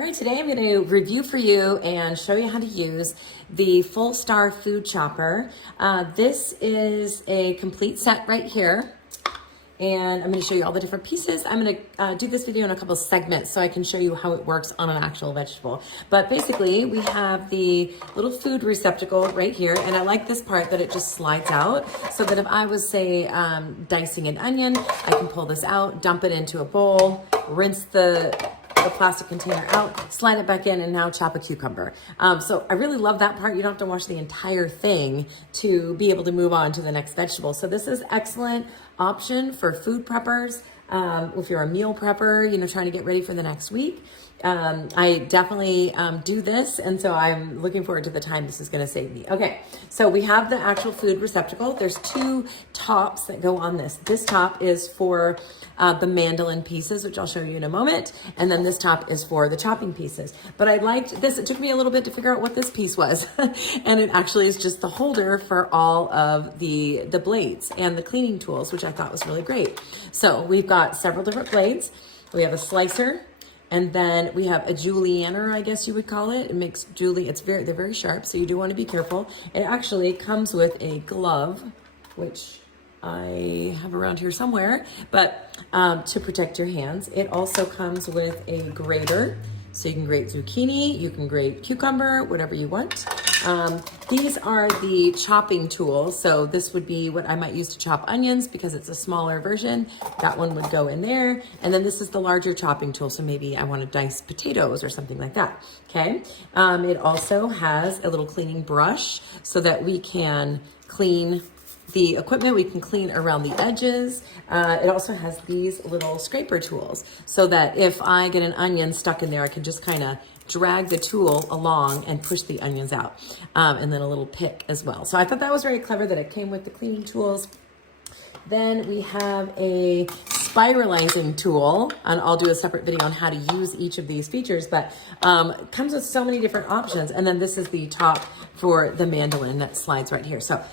All right, today I'm going to review for you and show you how to use the Fullstar food chopper. This is a complete set right here. And I'm going to show you all the different pieces. I'm going to do this video in a couple of segments so I can show you how it works on an actual vegetable. But basically, we have the little food receptacle right here. And I like this part that it just slides out so that if I was, say, dicing an onion, I can pull this out, dump it into a bowl, rinse the plastic container out, slide it back in, and now chop a cucumber. So I really love that part. You don't have to wash the entire thing to be able to move on to the next vegetable. So this is excellent option for food preppers. If you're a meal prepper, trying to get ready for the next week. I definitely do this, and so I'm looking forward to the time this is going to save me. Okay, so we have the actual food receptacle. There's two tops that go on this. This top is for the mandolin pieces, which I'll show you in a moment, and then this top is for the chopping pieces. But I liked this. It took me a little bit to figure out what this piece was, and it actually is just the holder for all of the blades and the cleaning tools, which I thought was really great. So we've got several different blades. We have a slicer. And then we have a julienner, I guess you would call it. It makes they're very sharp, so you do want to be careful. It actually comes with a glove, which I have around here somewhere, but to protect your hands. It also comes with a grater, so you can grate zucchini, you can grate cucumber, whatever you want. These are the chopping tools. So this would be what I might use to chop onions because it's a smaller version. That one would go in there. And then this is the larger chopping tool. So maybe I want to dice potatoes or something like that. Okay. It also has a little cleaning brush so that we can clean the equipment. We can clean around the edges. It also has these little scraper tools so that if I get an onion stuck in there, I can just kind of drag the tool along and push the onions out. And then a little pick as well. So I thought that was very clever that it came with the cleaning tools. Then we have a spiralizing tool, and I'll do a separate video on how to use each of these features, but it comes with so many different options. And then this is the top for the mandolin that slides right here. So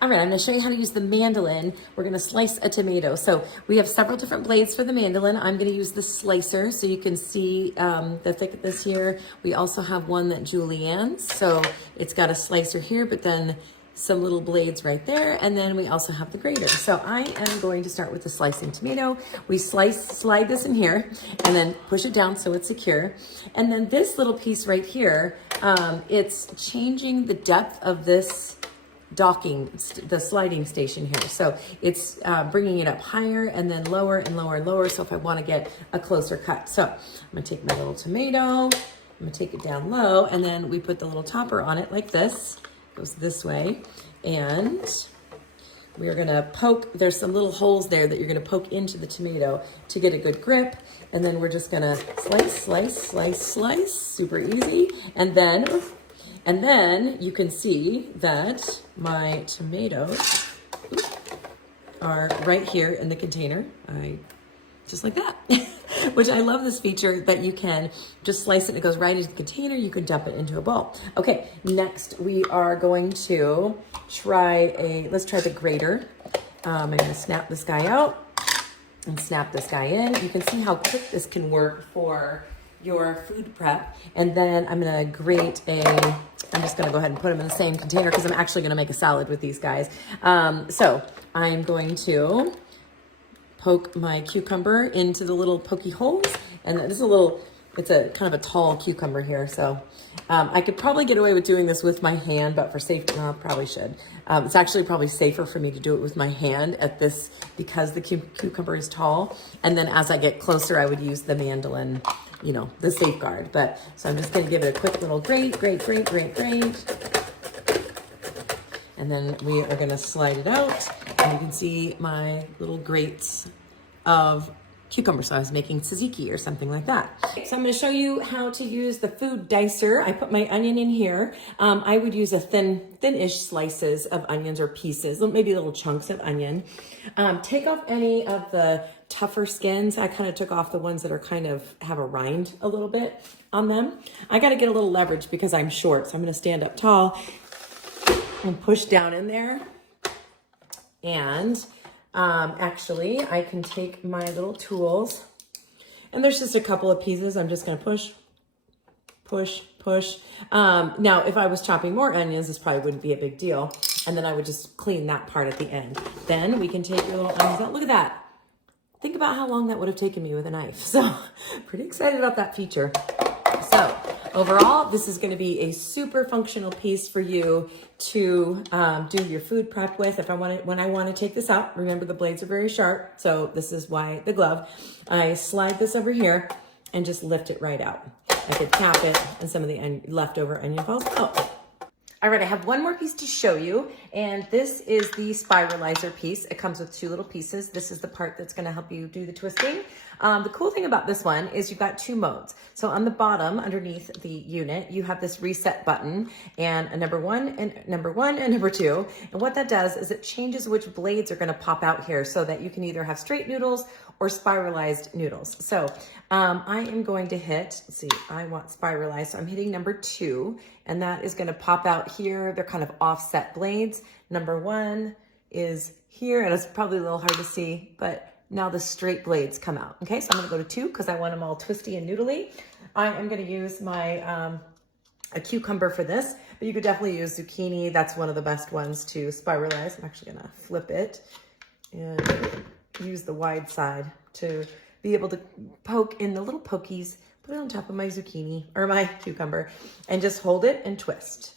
all right, I'm going to show you how to use the mandolin. We're going to slice a tomato. So we have several different blades for the mandolin. I'm going to use the slicer so you can see the thickness here. We also have one that juliennes. So it's got a slicer here, but then some little blades right there. And then we also have the grater. So I am going to start with the slicing tomato. We slide this in here and then push it down so it's secure. And then this little piece right here, it's changing the depth of this the sliding station here. So it's bringing it up higher and then lower and lower and lower. So if I want to get a closer cut. So I'm going to take my little tomato, I'm going to take it down low, and then we put the little topper on it like this. It goes this way. And we're going to poke, there's some little holes there that you're going to poke into the tomato to get a good grip. And then we're just going to slice, slice, slice, slice, super easy. And then you can see that my tomatoes are right here in the container. Just like that, which I love this feature that you can just slice it. It goes right into the container. You can dump it into a bowl. Okay, next we are going to let's try the grater. I'm gonna snap this guy out and snap this guy in. You can see how quick this can work for your food prep. And then I'm gonna grate I'm just gonna go ahead and put them in the same container because I'm actually gonna make a salad with these guys. So I'm going to poke my cucumber into the little pokey holes. And this is it's a kind of a tall cucumber here. So I could probably get away with doing this with my hand, but for safety, no, I probably should. It's actually probably safer for me to do it with my hand because the cucumber is tall. And then as I get closer, I would use the mandolin, the safeguard. So I'm just gonna give it a quick little grate. And then we are gonna slide it out. And you can see my little grates of cucumber. So I was making tzatziki or something like that. So I'm gonna show you how to use the food dicer. I put my onion in here. I would use a thin-ish slices of onions or pieces, maybe little chunks of onion. Take off any of the tougher skins. I kind of took off the ones that are have a rind a little bit on them. I got to get a little leverage because I'm short. So I'm going to stand up tall and push down in there. And actually I can take my little tools, and there's just a couple of pieces. I'm just going to push push, push. Now, if I was chopping more onions, this probably wouldn't be a big deal. And then I would just clean that part at the end. Then we can take your little onions out. Look at that. Think about how long that would have taken me with a knife. So pretty excited about that feature. So overall, this is going to be a super functional piece for you to do your food prep with. When I want to take this out, remember the blades are very sharp. So this is why the glove. I slide this over here and just lift it right out. I could tap it and some of the leftover onion falls out. All right, I have one more piece to show you, and this is the Spiralizer piece. It comes with two little pieces. This is the part that's gonna help you do the twisting. The cool thing about this one is you've got two modes. So on the bottom, underneath the unit, you have this reset button and a number one and number two. And what that does is it changes which blades are gonna pop out here so that you can either have straight noodles or spiralized noodles. So I am going to hit, let's see, I want spiralized, so I'm hitting number 2, and that is gonna pop out here. They're kind of offset blades. Number 1 is here, and it's probably a little hard to see, but now the straight blades come out. Okay, so I'm gonna go to 2 because I want them all twisty and noodly. I am gonna use my a cucumber for this, but you could definitely use zucchini. That's one of the best ones to spiralize. I'm actually gonna flip it and use the wide side to be able to poke in the little pokies, put it on top of my zucchini or my cucumber and just hold it and twist.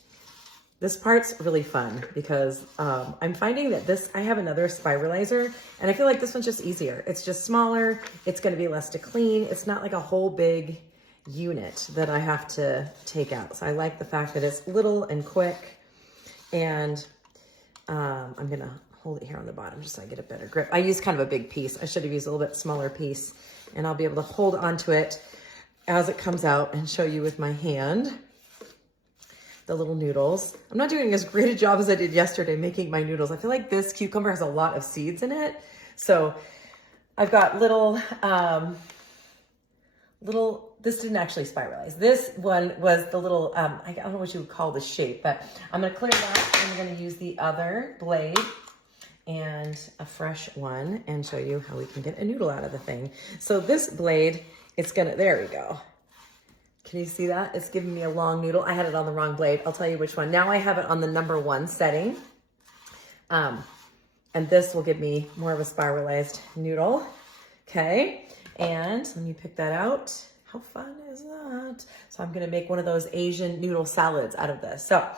This part's really fun because I'm finding that I have another Spiralizer and I feel like this one's just easier. It's just smaller. It's going to be less to clean. It's not like a whole big unit that I have to take out. So I like the fact that it's little and quick, and I'm going to hold it here on the bottom just so I get a better grip. I use kind of a big piece. I should have used a little bit smaller piece, and I'll be able to hold onto it as it comes out and show you with my hand the little noodles. I'm not doing as great a job as I did yesterday making my noodles. I feel like this cucumber has a lot of seeds in it. So I've got this didn't actually spiralize. This one was the little, I don't know what you would call the shape, but I'm gonna clear that and I'm gonna use the other blade and a fresh one and show you how we can get a noodle out of the thing. So this blade, there we go. Can you see that? It's giving me a long noodle. I had it on the wrong blade. I'll tell you which one. Now I have it on the number 1 setting. And this will give me more of a spiralized noodle. Okay. And let me pick that out. How fun is that? So I'm going to make one of those Asian noodle salads out of this. So